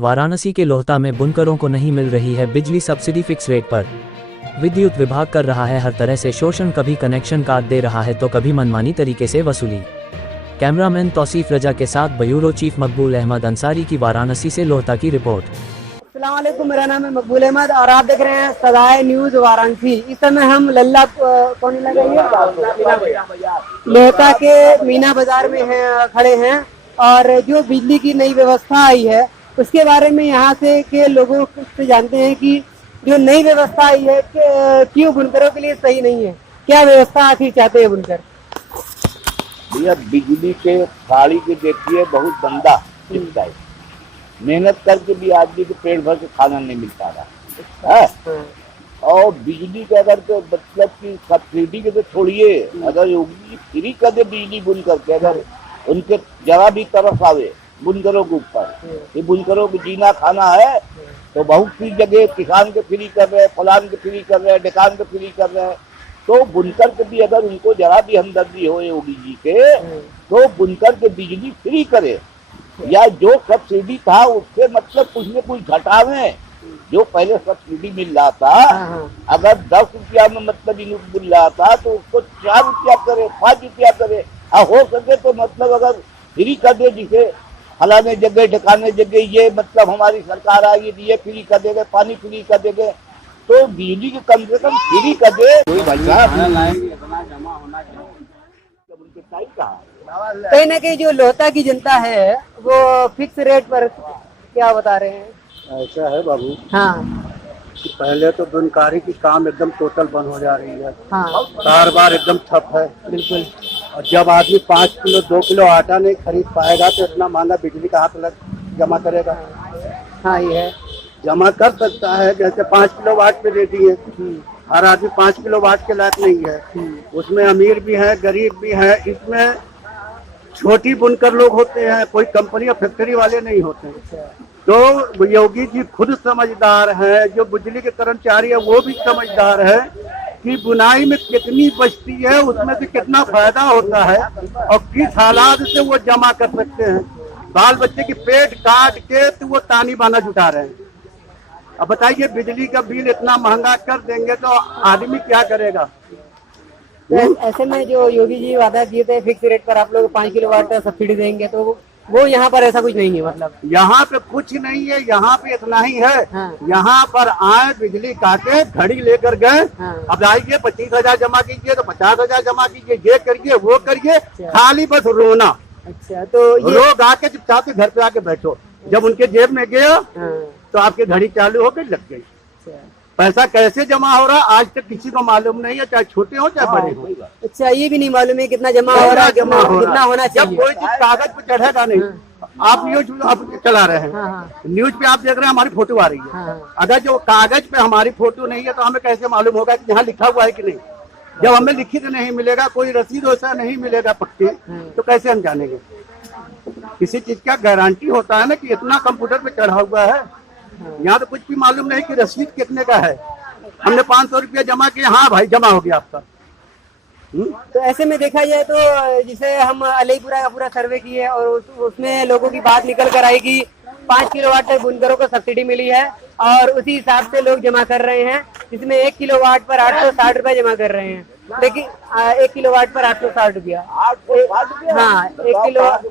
वाराणसी के लोहता में बुनकरों को नहीं मिल रही है बिजली सब्सिडी फिक्स रेट पर। विद्युत विभाग कर रहा है हर तरह से शोषण, कभी कनेक्शन काट दे रहा है तो कभी मनमानी तरीके से वसूली। कैमरामैन तौसीफ रजा के साथ ब्यूरो चीफ मकबूल अहमद अंसारी की वाराणसी से लोहता की रिपोर्ट। अस्सलाम वालेकुम, मेरा नाम है मकबूल अहमद और आप देख रहे हैं सदाए न्यूज वाराणसी। इस समय हम लल्ला कौन लोहता के मीना बाजार में खड़े हैं और जो बिजली की नई व्यवस्था आई है उसके बारे में यहाँ से के लोगों से जानते हैं कि जो नई व्यवस्था आई है क्यों बुनकरों के लिए सही नहीं है, क्या व्यवस्था आखिर चाहते हैं बुनकर। भैया बिजली के साड़ी के देखिए बहुत गंदा दिखता है, मेहनत करके भी आदमी को पेट भर के खाना नहीं मिलता रहा है। और बिजली के अगर तो मतलब की सब्सिडी के तो छोड़िए, अगर योगी जी फ्री कर दे बिजली बुन करके, अगर उनके जरा भी तरफ आवे बुनकरों के ऊपर, ये बुनकरों को जीना खाना है तो बहुत सी जगह किसान के फ्री कर रहे हैं, फलान के फ्री कर रहे हैं, डेकान के फ्री कर रहे हैं। तो बुनकर के भी अगर उनको जरा भी हमदर्दी हो योगी जी के तो बुनकर के बिजली फ्री करे या जो सब्सिडी था उससे मतलब कुछ न कुछ घटावे। जो पहले सब्सिडी मिल रहा था अगर 10 रुपया में मतलब यूनिट मिल रहा था तो उसको 4 रुपया करे, 5 रुपया करे, और हो सके तो मतलब अगर फ्री कर दे, जिसे फलाने जगह ठिकाने जगह ये मतलब हमारी सरकार आई ये फ्री कर देंगे, पानी फ्री कर देंगे, तो बिजली के कम से कम फ्री कर दे। कोई कहीं ना कहीं जो लोहता की जनता है वो फिक्स रेट पर क्या बता रहे हैं। ऐसा है बाबू, हाँ कि पहले तो बुनकारी की काम एकदम टोटल बंद हो जा रही है, हाँ कारोबार एकदम ठप है बिल्कुल। और जब आदमी 5 किलो 2 किलो आटा नहीं खरीद पाएगा तो इतना महंगा बिजली का हाथ लग जमा करेगा। हाँ ये है, जमा कर सकता है, जैसे 5 किलो वाट पे दे दिए, हर आदमी 5 किलो वाट के लायक नहीं है, उसमें अमीर भी है गरीब भी है, इसमें छोटी बुनकर लोग होते हैं, कोई कंपनी और फैक्ट्री वाले नहीं होते हैं। तो योगी जी खुद समझदार है, जो बिजली के कर्मचारी है वो भी समझदार है कि बुनाई में कितनी बचती है, उसमें से कितना फायदा होता है और किस हालात से वो जमा कर सकते हैं। बाल बच्चे की पेट काट के तो वो तानी बाना जुटा रहे हैं। अब बताइए बिजली का बिल इतना महंगा कर देंगे तो आदमी क्या करेगा। ऐसे में जो योगी जी वादा किए थे फिक्स रेट पर आप लोग 5 किलो वाट सब्सिडी देंगे, तो वो यहाँ पर ऐसा कुछ नहीं है। मतलब यहाँ पे कुछ नहीं है, यहाँ पे इतना ही है। हाँ। यहाँ पर आए बिजली काटे घड़ी लेकर गए, हाँ। अब आइए 25,000 जमा कीजिए तो 50,000 जमा कीजिए, ये करिए वो करिए, खाली बस रोना। अच्छा तो ये लोग आके चुपचाप से घर पे आके बैठो, जब उनके जेब में गया हाँ। तो आपकी घड़ी चालू हो गई, लग गई। पैसा कैसे जमा हो रहा आज तक किसी को मालूम नहीं है, चाहे छोटे हो चाहे बड़े हो। अच्छा ये भी नहीं मालूम है कितना जमा हो रहा है, कितना होना जब चाहिए। कोई चीज कागज पे चढ़ेगा नहीं, आप न्यूज आप चला रहे हैं, हाँ। न्यूज पे आप देख रहे हैं हमारी फोटो आ रही है, हाँ। अगर जो कागज पे हमारी फोटो नहीं है तो हमें कैसे मालूम होगा कि यहाँ लिखा हुआ है कि नहीं। जब हमें लिखित नहीं मिलेगा, कोई रसीद वैसा नहीं मिलेगा पक्की, तो कैसे हम जानेंगे। किसी चीज का गारंटी होता है ना कि इतना कंप्यूटर पे चढ़ा हुआ है, यहाँ तो कुछ भी मालूम नहीं कि रसीद कितने का है। हमने 500 रुपया जमा किया, हाँ भाई जमा हो गया आपका। तो ऐसे में देखा जाए तो जिसे हम अलीपुरा का पूरा सर्वे किए और उसमें लोगों की बात निकल कर आई कि 5 किलो वाट तक बुनकरों को सब्सिडी मिली है और उसी हिसाब से लोग जमा कर रहे हैं, जिसमें 1 किलो वाट पर 860 रुपया जमा कर रहे हैं। लेकिन 1 किलो वाट पर 860 रुपया, हाँ 1 किलो वाट 2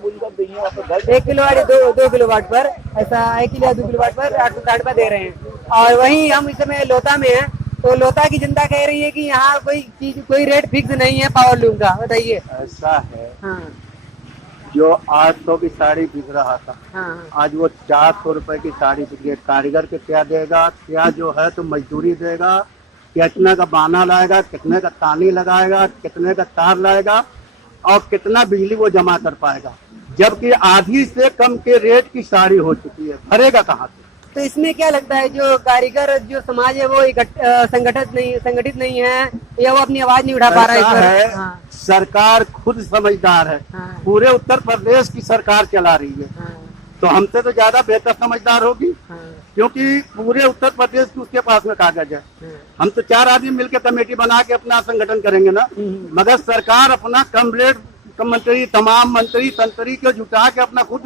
किलो वाट पर, ऐसा 1 किलो 2 किलो वाट पर 860 रुपया दे रहे हैं। और वहीं हम इस समय लोहता में हैं, तो लोहता की जनता कह रही है कि यहाँ कोई रेट फिक्स नहीं है पावर लूम का। बताइए। ऐसा है, हाँ जो 800 की साड़ी बिक रहा था, हाँ आज वो 400 रुपए की साड़ी बिक रही। कारीगर के क्या देगा, क्या जो है तो मजदूरी देगा, कितने का बाना लाएगा, कितने का तानी लगाएगा, कितने का तार लाएगा और कितना बिजली वो जमा कर पाएगा, जबकि आधी से कम के रेट की साड़ी हो चुकी है, भरेगा कहाँ से। तो इसमें क्या लगता है जो कारीगर जो समाज है वो संगठित नहीं है या वो अपनी आवाज नहीं उठा पा रहा है इस पर? है, हाँ। सरकार खुद समझदार है, हाँ। पूरे उत्तर प्रदेश की सरकार चला रही है, हाँ। तो हमसे तो ज्यादा बेहतर समझदार होगी, हाँ। क्योंकि पूरे उत्तर प्रदेश की उसके पास में कागज है। हम तो 4 आदमी मिलकर कमेटी बना के अपना संगठन करेंगे ना, मगर सरकार अपना कम्प्लीट मंत्री तमाम मंत्री तंत्री को जुटा के अपना खुद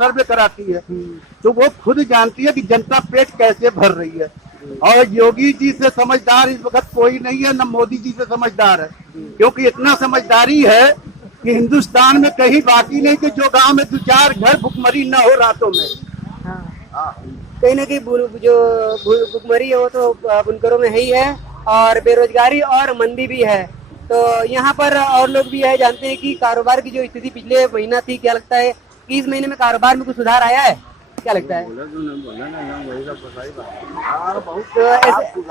सर्वे कराती है, तो वो खुद जानती है कि जनता पेट कैसे भर रही है। और योगी जी से समझदार इस वक्त कोई नहीं है, न मोदी जी से समझदार है, क्योंकि इतना समझदारी है कि हिंदुस्तान में कहीं बाकी नहीं कि जो गांव में 2-4 घर भुखमरी न हो रातों में। कहीं ना कहीं जो भुखमरी है वो तो बुनकरों में ही है, और बेरोजगारी और मंदी भी है। तो यहाँ पर और लोग भी है, जानते हैं कि कारोबार की जो स्थिति पिछले महीना थी, क्या लगता है कि इस महीने में कारोबार में कुछ सुधार आया है, क्या लगता है? तो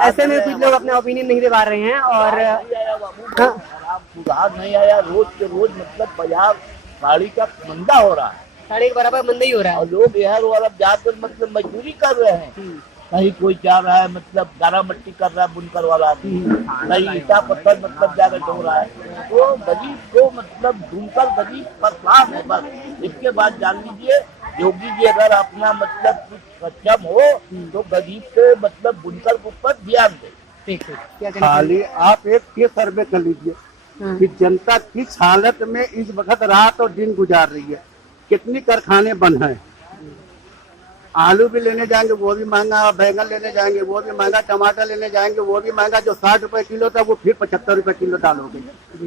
ऐसे में कुछ लोग अपना ओपिनियन नहीं दे पा रहे हैं। और सुधार नहीं आया, रोज के रोज मतलब बाजार साड़ी का मंदा हो रहा है, साढ़े के बराबर मंदा ही हो रहा है। और लोग यहाँ वाला जाकर मतलब मजदूरी कर रहे हैं। कहीं कोई जा रहा है मतलब गारा मट्टी कर रहा है बुनकर वाला, कहीं ईटा पत्थर मतलब जाकर ढो रहा है। तो गरीब को मतलब बुनकर गरीब परेशान है बस। इसके बाद जान लीजिए योगी जी अगर अपना मतलब कुछ सक्षम हो तो गरीब के मतलब बुनकर के ऊपर ध्यान दे। ठीक है, क्या खाली आप एक सर्वे कर लीजिए कि जनता किस हालत में इस वक्त रात और दिन गुजार रही है। कितनी कारखाने बंद हैं, आलू भी लेने जाएंगे वो भी महंगा, बैंगन लेने जाएंगे वो भी महंगा, टमाटर लेने जाएंगे वो भी महंगा। जो 60 रुपए किलो था वो फिर 75 रुपए किलो दाल हो गई,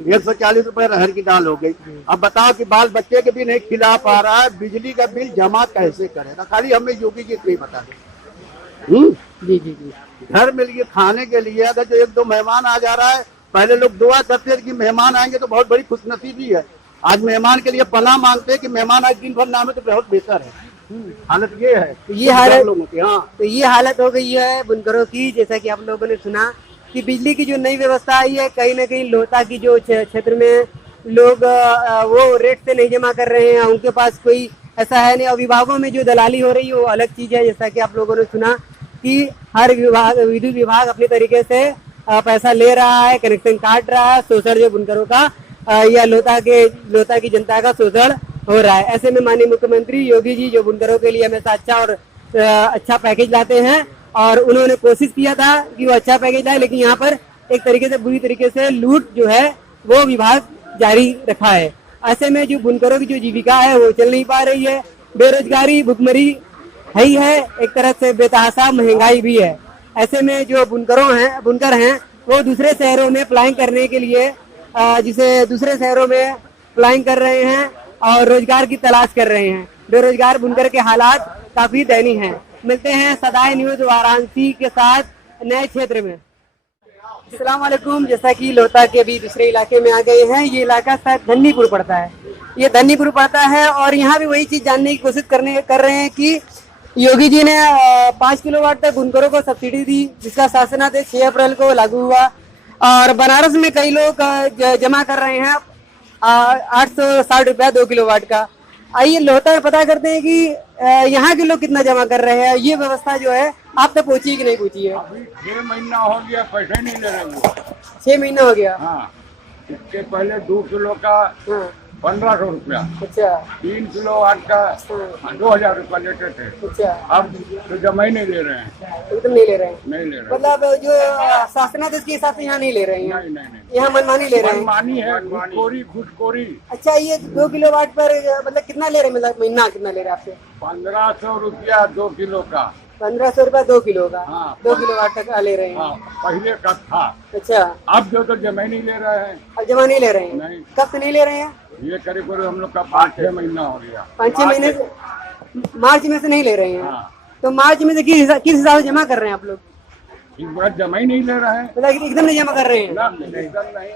140 रुपए अरहर की दाल हो गई। अब बताओ कि बाल बच्चे के भी नहीं खिला पा रहा है, बिजली का बिल जमा कैसे करेगा? खाली हमें योगी जी नहीं बता दे। जी जी जी, घर में लिए खाने के लिए अगर जो 1-2 मेहमान आ जा रहा है, पहले लोग दुआ करते हैं कि मेहमान आएंगे तो बहुत बड़ी खुशनसीबी है। आज मेहमान के लिए पनाह मांगते हैं कि मेहमान आज दिन भर ना आए तो बहुत बेहतर है। हालत ये है, तो ये हालत लोगों की। हाँ, तो ये हालत हो गई है बुनकरों की। जैसा कि आप लोगों ने सुना कि बिजली की जो नई व्यवस्था आई है, कहीं ना कहीं लोता की जो क्षेत्र में लोग वो रेट से नहीं जमा कर रहे हैं, उनके पास कोई ऐसा है नहीं। और विभागों में जो दलाली हो रही है वो अलग चीज है। जैसा कि आप लोगों ने सुना कि हर विभाग, विद्युत विभाग अपने तरीके से पैसा ले रहा है, कनेक्शन काट रहा है, शोषण जो बुनकरों का या लोता की जनता का शोषण हो रहा है। ऐसे में माननीय मुख्यमंत्री योगी जी जो बुनकरों के लिए हमेशा अच्छा और अच्छा पैकेज लाते हैं, और उन्होंने कोशिश किया था कि वो अच्छा पैकेज लाए, लेकिन यहाँ पर एक तरीके से बुरी तरीके से लूट जो है वो विभाग जारी रखा है। ऐसे में जो बुनकरों की जो जीविका है वो चल नहीं पा रही है, बेरोजगारी भुखमरी है ही है, एक तरह से बेतहाशा महंगाई भी है। ऐसे में जो बुनकर हैं वो दूसरे शहरों में पलायन करने के लिए जिसे दूसरे शहरों में पलायन कर रहे हैं और रोजगार की तलाश कर रहे हैं। बेरोजगार बुनकर के हालात काफी दयनीय हैं। मिलते हैं सदाई न्यूज वाराणसी के साथ नए क्षेत्र में। अस्सलाम वालेकुम। जैसा कि लोता के अभी दूसरे इलाके में आ गए हैं, ये इलाका शायद धन्नीपुर पड़ता है, ये धन्नीपुर पड़ता है। और यहाँ भी वही चीज जानने की कोशिश कर रहे हैं कि योगी जी ने 5 किलोवाट तक बुनकरों को सब्सिडी दी, जिसका शासनादेश 6 अप्रैल को लागू हुआ। और बनारस में कई लोग जमा कर रहे हैं 860 रुपया 2 किलोवाट का। आइए लोता पता करते हैं कि यहाँ के लोग कितना जमा कर रहे हैं। ये व्यवस्था जो है आप तक पहुँची कि नहीं पहुँची है? अभी 6 महीना हो गया, पैसे नहीं ले रहे हैं। 6 महीना हो गया। हाँ, इसके पहले 2 किलो का 1500 रुपया, अच्छा, 3 किलो वाट का 2000 रुपया लेते थे। अच्छा, अब तो जमा ही नहीं ले रहे हैं, एकदम नहीं ले रहे हैं। नहीं ले रहे। मतलब जो शासनादेश के हिसाब से यहाँ नहीं ले रहे हैं, नहीं नहीं नहीं, यहाँ मनमानी ले रहे हैं। मनमानी है, घुसखोरी। अच्छा, ये 2 किलोवाट पर मतलब कितना ले रहे हैं? मतलब महीना कितना ले रहे हैं आपसे? 1500 रुपया 2 किलो का। 1500 रुपया 2 किलो का। हाँ, 2 किलोवाट तक ले रहे हैं। हाँ, पहले का था। अच्छा, अब जो तो जमा ही नहीं ले रहे हैं। अब जमा नहीं ले रहे हैं? नहीं। कब से नहीं ले रहे हैं? ये करीब हम लोग का 5-6 महीना हो गया। 5-6 महीने से, मार्च में से नहीं ले रहे हैं। हाँ। तो मार्च में से किस हिसाब से जमा कर रहे हैं आप लोग? इस बार जमा ही नहीं ले रहे हैं, मतलब एकदम नहीं जमा कर रहे हैं? एकदम नहीं।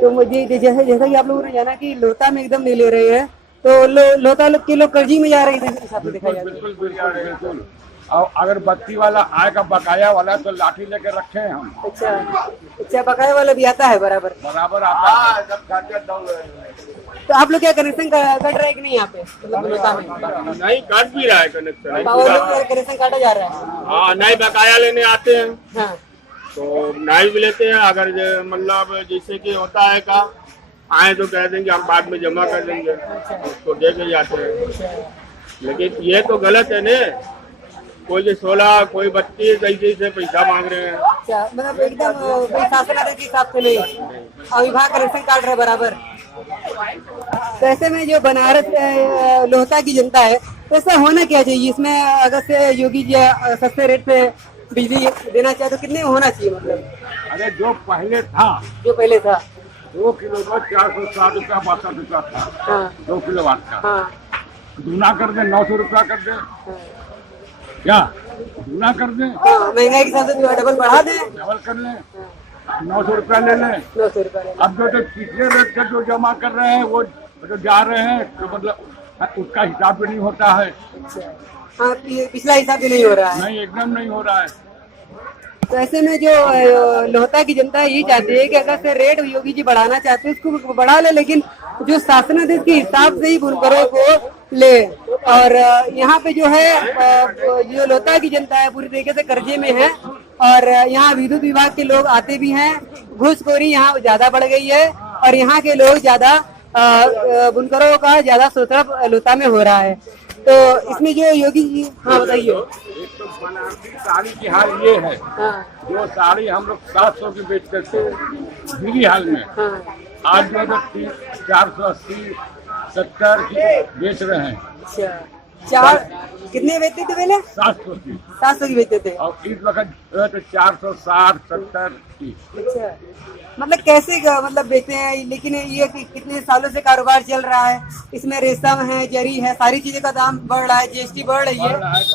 तो मुझे जैसा कि आप लोगों ने जाना कि लोता में एकदम नहीं ले रहे हैं, तो लोता के लोग कर्जी में जा रहे हैं, इस हिसाब से देखा जाए। बिल्कुल बिल्कुल बिल्कुल। और अगर बत्ती वाला आएगा बकाया वाला तो लाठी लेके रखे हैं हम। अच्छा, अच्छा, बकाया वाला भी आता है बराबर आता है। तो आप लोग क्या कनेक्शन कट रहे हैं कि नहीं यहाँ पे? मतलब लोता में नहीं काट भी रहा है कनेक्शन। पावर कनेक्शन काटा जा रहा है। हाँ, नहीं बकाया लेने आते हैं हाँ, तो नहीं भी लेते हैं। अगर मतलब जैसे कि होता है का आए तो कह देंगे हम बाद में जमा कर देंगे, उसको दे के जाते हैं। लेकिन ये तो गलत है ने, कोई 16 कोई 32 ऐसे से पैसा मांग रहे हैं। अच्छा, मतलब एकदम कोई शासन के हिसाब से नहीं, और विभाग कनेक्शन काट रहे बराबर। तो ऐसे में जो बनारस लोहता की जनता है, तो ऐसा होना क्या चाहिए इसमें? अगर से योगी जी सस्ते रेट पे बिजली देना चाहे तो कितने होना चाहिए? मतलब अरे जो पहले था, जो पहले था 2 किलोवाट 460 रुपया 62 रुपया था। हाँ 2 किलोवाट का हाँ दूना कर दे, 900 रुपया कर दे, क्या दूना कर दे, हाँ, महंगाई के हिसाब से डबल बढ़ा दें, डबल कर ले, 900 रुपया ले लें। 900 रुपये। अब जो पिछले रेट का जो जमा कर रहे हैं वो जो जा रहे हैं तो मतलब उसका हिसाब भी नहीं होता है। हाँ पिछला हिसाब भी नहीं हो रहा है। नहीं, एकदम नहीं हो रहा है। तो ऐसे में जो लोहता की जनता यही चाहती है कि अगर से रेट योगी जी बढ़ाना चाहते हैं उसको बढ़ा ले, लेकिन जो शासनादेश के हिसाब से ही बुनकरों को ले। और यहाँ पे जो है जो लोहता की जनता है पूरी तरीके से कर्जे में है, और यहाँ विद्युत विभाग के लोग आते भी हैं। घूसखोरी यहाँ ज्यादा बढ़ गई है और यहाँ के लोग ज्यादा बुनकरों का ज्यादा शोषण लोहता में हो रहा है। तो इसमें जो योगी जी, हाँ बताइए। एक तो बनारसी साड़ी की हाल ये है, हाँ जो साड़ी हम लोग 700 की बेचते थे दिल्ली हाल में, हाँ आज जो है 480 70 की बेच रहे हैं। अच्छा, चार कितने बेचते थे पहले? 700 की, 700 की बेचते थे। और इस वक्त जो है तो 460 70 की। अच्छा, मतलब कैसे मतलब बेचते हैं? लेकिन ये कितने सालों से कारोबार चल रहा है, इसमें रेशम है, जरी है, सारी चीजें का दाम बढ़ रहा है, जीएसटी बढ़ रही है,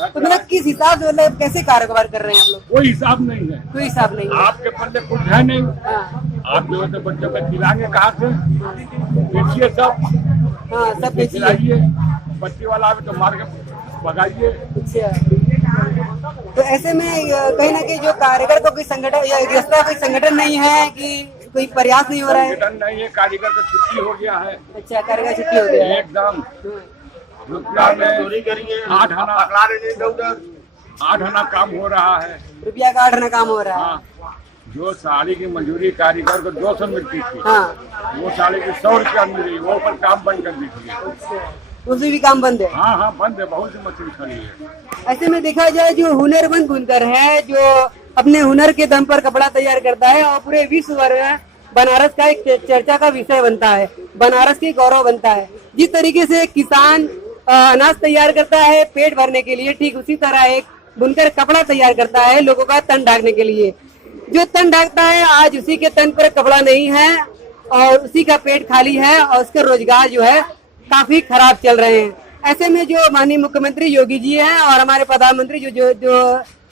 तो मतलब किस हिसाब से मतलब कैसे कारोबार कर रहे हैं आप लोग? कोई हिसाब नहीं है, कोई हिसाब नहीं है। आपके पल्ले कुछ है नहीं। हाँ आप जो है तो बच्चों को खिलाएंगे कहाँ से? बेचिए सब, हाँ सब बेचिए। खिलाइए, बच्ची वाला आवे तो मार के भगाइए। अच्छा, तो ऐसे में कहीं ना कहीं जो कार्यकर को कोई संगठन या ऐसा कोई संगठन नहीं है कि कोई प्रयास नहीं हो रहा है? संगठन नहीं है, कारीगर का छुट्टी हो गया है अच्छा, कार्यकर छुट्टी हो गया है। एकदम। रुपया में चोरी करेंगे, 8 आना, पकड़ा रहे हैं उधर। 8 आना काम हो रहा है। रुपया का 8 आना काम हो रहा है। हाँ, जो साड़ी की मजदूरी कारीगर को 200 मिलती थी, हाँ वो साड़ी की 100 रुपया मिली, वो पर काम बंद कर दीजिए। उसमें भी काम बंद है। हाँ हाँ बंद है, बहुत सी मशीन खड़ी है। ऐसे में देखा जाए जो हुनरमंद बुनकर है, जो अपने हुनर के दम पर कपड़ा तैयार करता है और पूरे विश्व भर में बनारस का एक चर्चा का विषय बनता है, बनारस की गौरव बनता है। जिस तरीके से किसान अनाज तैयार करता है पेट भरने के लिए, ठीक उसी तरह एक बुनकर कपड़ा तैयार करता है लोगों का तन ढाकने के लिए। जो तन ढाकता है आज उसी के तन पर कपड़ा नहीं है और उसी का पेट खाली है और उसके रोजगार जो है काफी खराब चल रहे हैं। ऐसे में जो माननीय मुख्यमंत्री योगी जी हैं और हमारे प्रधानमंत्री जो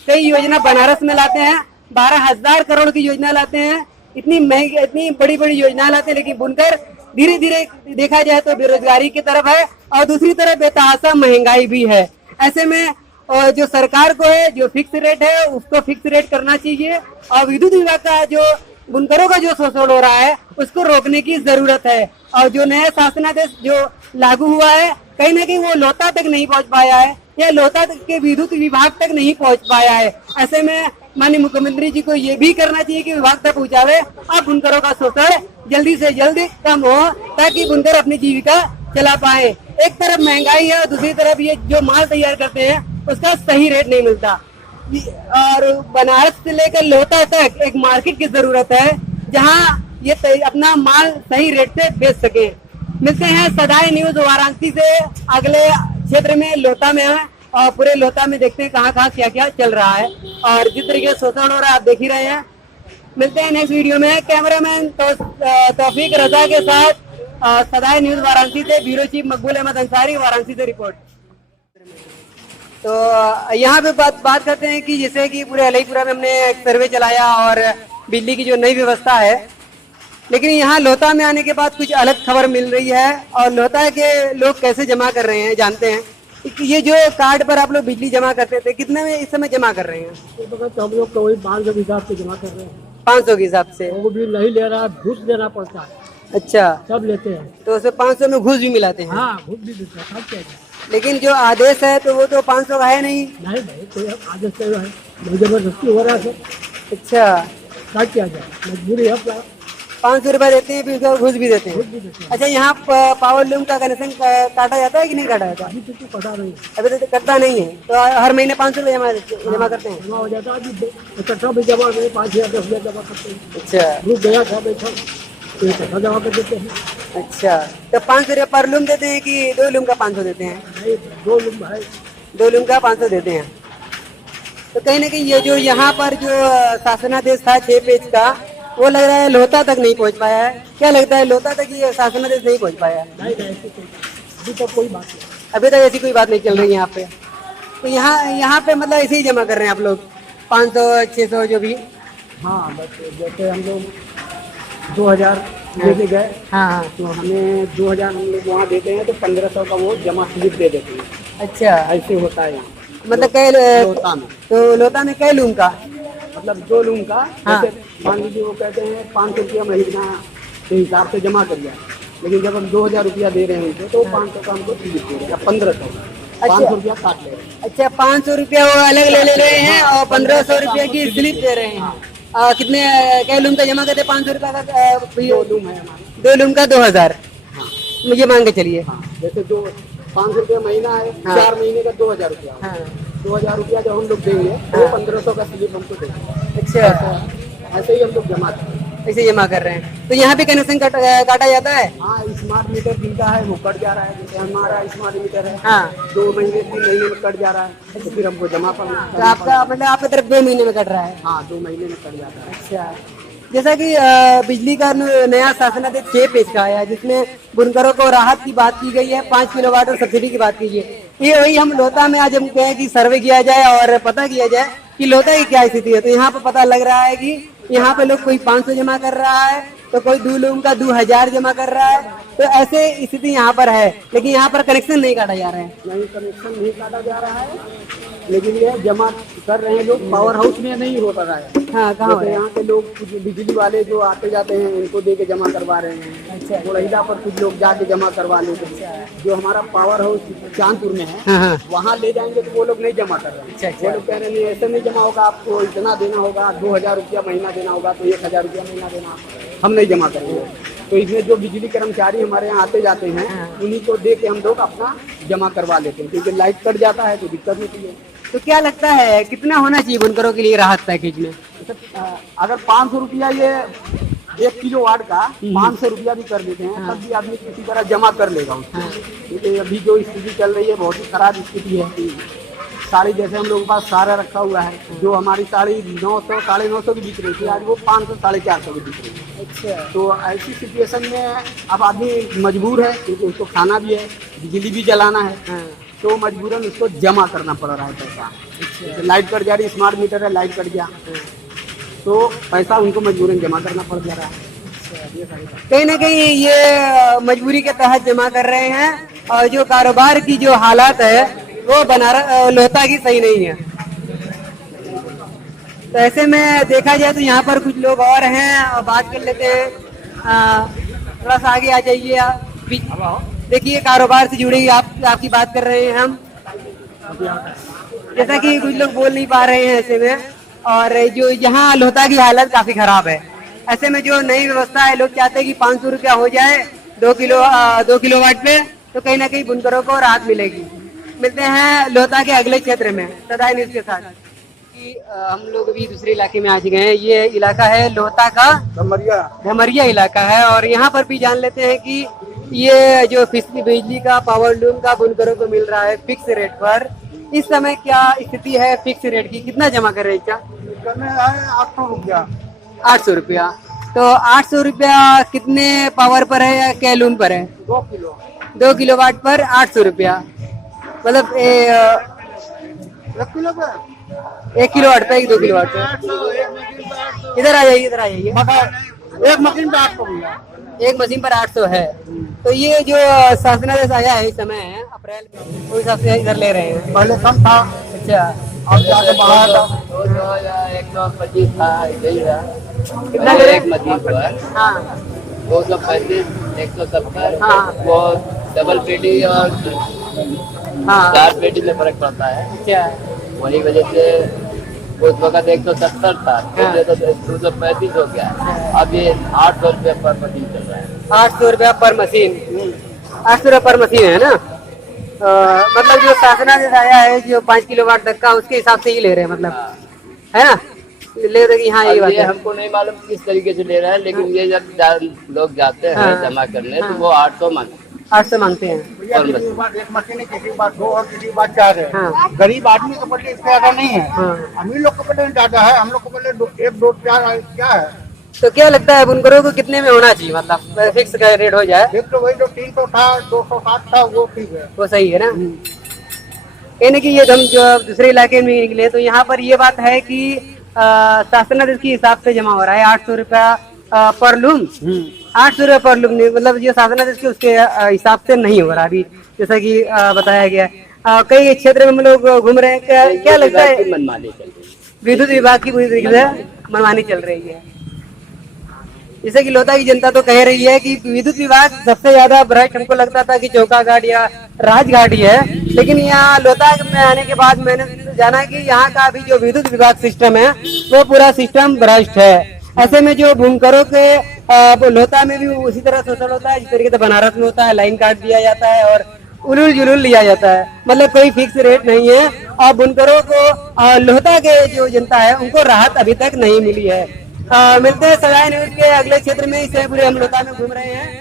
कई योजना बनारस में लाते हैं, 12,000 करोड़ की योजना लाते हैं, इतनी महंगी इतनी बड़ी बड़ी योजना लाते हैं, लेकिन बुनकर धीरे धीरे देखा जाए तो बेरोजगारी की तरफ है और दूसरी तरफ बेतहाशा महंगाई भी है। ऐसे में जो सरकार को है जो फिक्स रेट है उसको फिक्स रेट करना चाहिए और विद्युत विभाग का जो बुनकरों का जो शोषण हो रहा है उसको रोकने की जरूरत है। और जो नया शासनादेश जो लागू हुआ है कहीं ना कहीं वो लोहता तक नहीं पहुंच पाया है या लोहता तक के विद्युत विभाग तक नहीं पहुंच पाया है। ऐसे में माननीय मुख्यमंत्री जी को ये भी करना चाहिए कि विभाग तक पहुंचावे और बुनकरों का शोषण जल्दी से जल्दी कम हो ताकि बुनकर अपनी जीविका चला पाए। एक तरफ महंगाई है और दूसरी तरफ ये जो माल तैयार करते हैं उसका सही रेट नहीं मिलता और बनारस से लेकर लोहता तक एक मार्केट की जरूरत है जहां ये अपना माल सही रेट से बेच सके। मिलते हैं सदाई न्यूज वाराणसी से अगले क्षेत्र में लोहता में है और पूरे लोहता में देखते हैं कहाँ कहाँ क्या क्या चल रहा है और जिस तरीके से शोषण हो रहा है आप देख ही रहे हैं। मिलते हैं नेक्स्ट वीडियो में। कैमरामैन तौफीक रजा के साथ सदाई न्यूज वाराणसी से ब्यूरो चीफ मकबूल अहमद अंसारी वाराणसी से रिपोर्ट। तो यहाँ पे बात करते हैं कि जैसे कि पूरे अलईपुरा में हमने एक सर्वे चलाया और बिजली की जो नई व्यवस्था है, लेकिन यहाँ लोहता में आने के बाद कुछ अलग खबर मिल रही है और लोहता के लोग कैसे जमा कर रहे हैं जानते हैं। ये जो कार्ड पर आप लोग बिजली जमा करते थे कितने में इस समय जमा कर रहे हैं? तो हम लोग तो वही 500 के हिसाब से जमा कर रहे हैं। 500 के हिसाब से? वो भी नहीं ले रहा, घूस देना पड़ता है। अच्छा, सब लेते हैं। तो उसमें 500 में घूस भी मिलाते हैं? हाँ, घूस भी देते हैं, सब क्या है। लेकिन जो आदेश है तो वो तो 500 का है नहीं। नहीं भाई, कोई आदेश तो है, जबरदस्ती हो रहा है सब। अच्छा, क्या किया जाए, मजबूरी है। 500 रुपए देते हैं फिर उसका घूस भी देते हैं। अच्छा, यहाँ पावर लूम का कनेक्शन काटा जाता है कि नहीं काटा जाता? अभी तो पता नहीं, अभी तो करता नहीं है। तो हर महीने 500 रुपए जमा करते हैं? जमा हो जाता है। अभी इकट्ठा भी जमा 5,000 10,000 जमा करते हैं। अच्छा, ग्रुप गया था बैठा। तो ये पैसा जमा कर देते हैं। अच्छा, तो 500 रुपया पर लूम देते हैं कि 2 लूम का 500 देते हैं? नहीं, 2 लूम है। 2 लूम का 500 देते हैं। तो कहीं ना कहीं ये जो यहाँ पर जो शासनादेश था 6 पेज का, वो लग रहा है लोहता तक नहीं पहुँच पाया है। क्या लगता है, लोहता तक ये शासनादेश नहीं पहुँच पाया? नहीं, ऐसी अभी तक कोई बात नहीं। अभी तक ऐसी कोई बात नहीं चल रही है यहाँ पे। तो यहाँ पे मतलब ऐसे ही जमा कर रहे हैं आप लोग 500 600 जो भी? हाँ, बस जैसे हम लोग 2000 लेके गए, हाँ। तो हमें 2000 हम लोग वहाँ देते हैं, तो 1500 का वो जमा स्लिप दे देते हैं। अच्छा, ऐसे होता है यहाँ मतलब कई लोहता में। तो लोहता में कई लूम का? मतलब 2 लूम का, हाँ। जैसे मान लीजिए वो कहते हैं 500 रुपया महीना के हिसाब से जमा करिए, लेकिन जब हम 2000 रुपया दे रहे हैं उनको, तो 500 का हमको स्लिप दे रहे हैं, 1500 500 रुपया काट ले रहे हैं। अच्छा, 500 रुपया वो अलग ले रहे हैं और 1500 रुपया की स्लिप दे रहे हैं। कितने कई लूम का जमा करते? 500 रुपया का 2 लूम है हमारे। 2 लूम का 2000 मुझे मान के चलिए। हाँ, जैसे जो 500 रुपया महीना है, 4 महीने का 2000 रुपया। हाँ। 2000 रुपया जब हम लोग देंगे, तो 1500 का स्लिप हमको देंगे। अच्छा, ऐसे ही हम लोग जमा करते हैं। ऐसे जमा कर रहे हैं। तो यहाँ पे कनेक्शन काटा जाता है? हाँ, स्मार्ट मीटर जिनका है वो कट जा रहा है। जैसे हमारा स्मार्ट मीटर है, हाँ। 2 महीने 3 महीने में कट जा रहा है, तो फिर हमको जमा करना तो आपका मतलब आपकी तरफ 2 महीने में कट रहा है? हाँ, 2 महीने में कट जाता है। अच्छा, जैसा कि बिजली का नया शासनादेश 6 पेज का आया, जिसमें बुनकरों को राहत की बात की गई है, 5 किलोवाट और सब्सिडी की बात की गई है। ये वही हम लोहता में आज हम कहें कि सर्वे किया जाए और पता किया जाए कि लोहता की क्या स्थिति है। तो यहाँ पे पता लग रहा है कि यहाँ पे लोग कोई 500 जमा कर रहा है, तो कोई 2 लूम का 2000 जमा कर रहा है। तो ऐसे स्थिति यहाँ पर है, लेकिन यहाँ पर कनेक्शन नहीं काटा जा रहा है। नहीं, कनेक्शन नहीं काटा जा रहा है, लेकिन ये जमा कर रहे हैं लोग। पावर हाउस में नहीं हो रहा है। हाँ, कहाँ जैसे यहाँ के लोग कुछ बिजली वाले जो आते जाते हैं, इनको दे के जमा करवा रहे हैं। अच्छा। गोड़हिला पर कुछ लोग जाके जमा करवा लेते हैं। जो हमारा पावर हाउस चांदपुर में है, हाँ, हाँ। वहाँ ले जाएंगे तो वो लोग नहीं जमा कर रहे हैं। अच्छा। वो लोग कह रहे हैं ऐसे नहीं जमा होगा, आपको इतना देना होगा, 2000 रुपया महीना देना होगा, तो 1000 रुपया महीना देना, हम नहीं जमा करेंगे। तो इसमें जो बिजली कर्मचारी हमारे यहाँ आते जाते हैं, उन्हीं को दे के हम लोग अपना जमा करवा लेते हैं, क्योंकि लाइट कट जाता है तो दिक्कत होती है। तो क्या लगता है कितना होना चाहिए बुनकरों के लिए राहत पैकेज में? अगर 500 रुपया ये 1 किलोवाट का 500 रुपया भी कर देते हैं, तब भी आदमी किसी तरह जमा कर लेगा उसको। क्योंकि अभी जो स्थिति चल रही है, बहुत ही खराब स्थिति है। साड़ी जैसे हम लोगों के पास सारा रखा हुआ है, जो हमारी साड़ी 900 950 की बिक रही थी, आज वो 500 450 की बिक रही है। अच्छा। तो ऐसी सिचुएशन में अब आदमी मजबूर है, क्योंकि उसको खाना भी है, बिजली भी जलाना है, तो मजबूरन उसको जमा करना पड़ रहा है पैसा। जैसे लाइट कट जा रही, स्मार्ट मीटर है, लाइट कट गया, तो पैसा उनको मजबूरन जमा करना पड़ जा रहा है। कहीं ना कहीं ये मजबूरी के तहत जमा कर रहे हैं, और जो कारोबार की जो हालात है वो लोहता की सही नहीं है। तो ऐसे में देखा जाए तो यहाँ पर कुछ लोग और हैं, और बात कर लेते हैं। थोड़ा सा आगे आ जाइए आप। देखिए, कारोबार से जुड़ी आपकी बात कर रहे हैं हम, जैसा कि कुछ लोग बोल नहीं पा रहे हैं ऐसे में। और जो यहाँ लोहता की हालत काफी खराब है, ऐसे में जो नई व्यवस्था है, लोग चाहते हैं कि 500 रुपया हो जाए 2 किलोवाट पे, तो कहीं ना कहीं बुनकरों को राहत मिलेगी। मिलते हैं लोहता के अगले क्षेत्र में सदाई न्यूज के साथ। हम लोग अभी दूसरे इलाके में आ गए हैं। ये इलाका है लोहता का धमरिया इलाका है, और यहाँ पर भी जान लेते हैं कि ये जो बिजली का पावर लूम का बुनकरों को मिल रहा है फिक्स रेट पर, इस समय क्या स्थिति है फिक्स रेट की? कितना जमा कर रहे हैं? क्या 800 रुपया। 800 रुपया। तो 800 रुपया कितने पावर पर है या क्या लूम पर है? 2 किलोवाट पर 800 रुपया, मतलब 1 किलोवाट पे 2 किलोवाट पे। इधर आ जाइए, इधर आ जाइए। एक मशीन पे 800 रुपया, एक मशीन पर 800 है। तो ये जो शासनादेश आया है इस समय अप्रैल में, उस हिसाब से इधर ले रहे हैं। पहले कम था, अच्छा, अब जाके बढ़ाया था। 125 था, यही था। कितना ले रहे एक मशीन पर हाँ 235, 170। हाँ। वो डबल पेटी और हाँ। 4 पेटी में फर्क पड़ता है। अच्छा, वही वजह से उस वक्त 170 था, पहले तो 235 हो गया। अब ये 800 रुपया पर मशीन चल रहा है। 800 रुपया पर मशीन। 800 रुपया पर मशीन है ना? मतलब जो शासनादेश आया है जो 5 किलोवाट तक का, उसके हिसाब से ही ले रहे हैं, मतलब है ना? ले रहे कि हाँ ये बात ये है। हमको नहीं मालूम किस तरीके से ले रहे हैं, लेकिन ये जब लोग जाते हैं हाँ। जमा करने तो वो 800 मांगते 800 मांगते हैं। और किसी की बात 1 मशीन है, किसी की बात 2 और किसी की बात 4 है। हाँ। गरीब आदमी को पहले इससे ज्यादा नहीं है, हाँ। अमीर लोग को पहले ज्यादा है, हम लोग को पहले 1, 2, 4 क्या है। तो क्या लगता है बुनकरों को कितने में होना चाहिए, मतलब फिक्स का रेट हो जाए? एक तो वही जो 300 था, 260 था, वो ठीक है। वो सही है ना। यानी कि ये हम जो दूसरे इलाके में निकले तो यहाँ पर ये बात है कि शासनादेश के हिसाब से जमा हो रहा है 800 रुपया पर लूम। 800 रुपया पर लूम नहीं, मतलब जो शासनादेश के उसके हिसाब से नहीं हो रहा अभी, जैसा कि बताया गया है। कई क्षेत्र में हम लोग घूम रहे हैं, क्या लगता है? मनमानी चल रही है। विद्युत विभाग की पूरी तरीके से मनमानी चल रही है। जैसे कि लोता की जनता तो कह रही है कि विद्युत विभाग सबसे ज्यादा भ्रष्ट हमको लगता था कि चौका घाट या राजघाट ही है, लेकिन यहाँ लोता में आने के बाद मैंने जाना कि यहाँ का अभी जो विद्युत विभाग सिस्टम है वो पूरा सिस्टम भ्रष्ट है। ऐसे में जो बुनकरों के लोता में भी उसी तरह शोषण होता है जिस तरीके से बनारस में होता है, लाइन काट दिया जाता है और उलूल जुलूल लिया जाता है, मतलब कोई फिक्स रेट नहीं है। और बुनकरों को लोहता के जो जनता है उनको राहत अभी तक नहीं मिली है। मिलते हैं सजाए न्यूज के अगले क्षेत्र में। इस पूरे हम लोहता में घूम रहे हैं।